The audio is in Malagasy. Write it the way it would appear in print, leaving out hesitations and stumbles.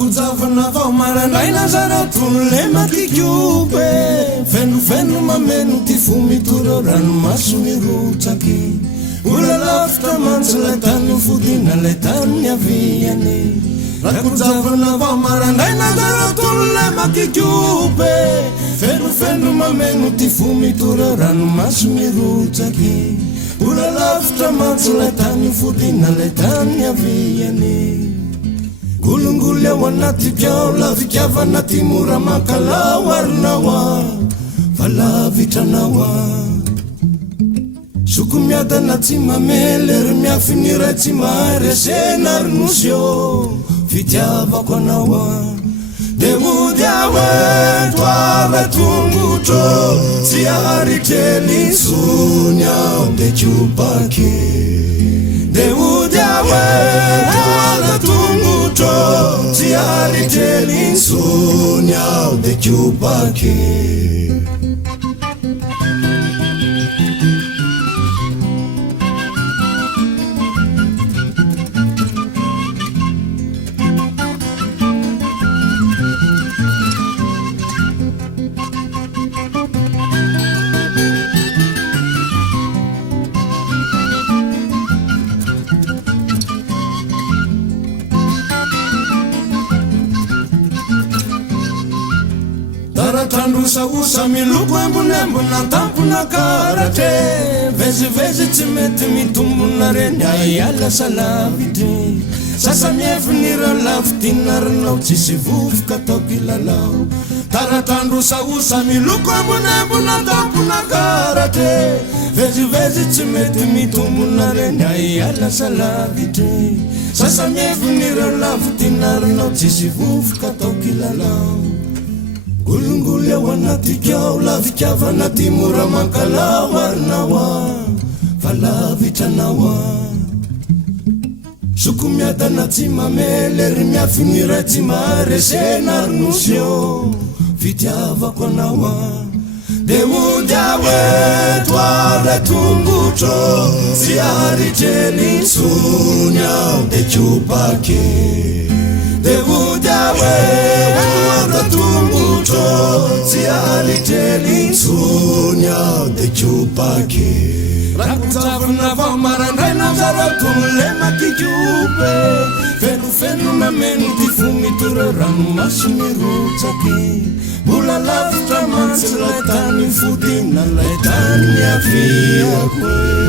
rakojavana vao marandraina zaratolole makikiope fenofeno mameno ty fo mitoro ranomaso mirotsaky ola lavitra mantsy lay tany fodina lay tany aviany rakojavana vao marandraina zaratolole makikiope fenofeno mameno ty fo mitoro ranomaso mirotsaky ola lavitra mantsy lay tany fodina lay tany aviany golongolo ao anaty piao lavikavana ty mora makalao arinao a valavitranao a soko miadana tsy mamely ry miafiniray tsy mahary asena rinosy o fitiavako anao a de mody aho eto ave tongotro tsy aritrely sony ao de tiopaky de mody aho eto ave tongotro tsy aritrely sony ao de tiopaky taratrandrosaosa miloko ambonembona tampona karatre vezivezy tsy mety mitombona reny aiala salavitry sasa mihevinira lavitinarynao tsisy vovoka atao kilalao taratrandrosaosa miloko ambonembona tampona karatre vezivezy tsy mety mitombona reny aiala salavitry sasa mihevinira lavitinarynao tsisy vovoka atao kilalao golongolo ao anatikao lavikavana ty mora mankalao arinao a valavitranao a soko miadana tsy mamely ry miafiniray tsy maharesena rinosy o fitiavako anao a de mody aho eto aray tongotro tsy aritrely sony ao de tiopaky de mody aho eto aray tongotro tsy aritrely sony ao de tiopaky rakojavana vao marandraina zaratolole makikiope fenofeno mameno ty fo mitoro ranomaso mirotsaky mbola lavitra mantsy lay tany fodina lay tany aviako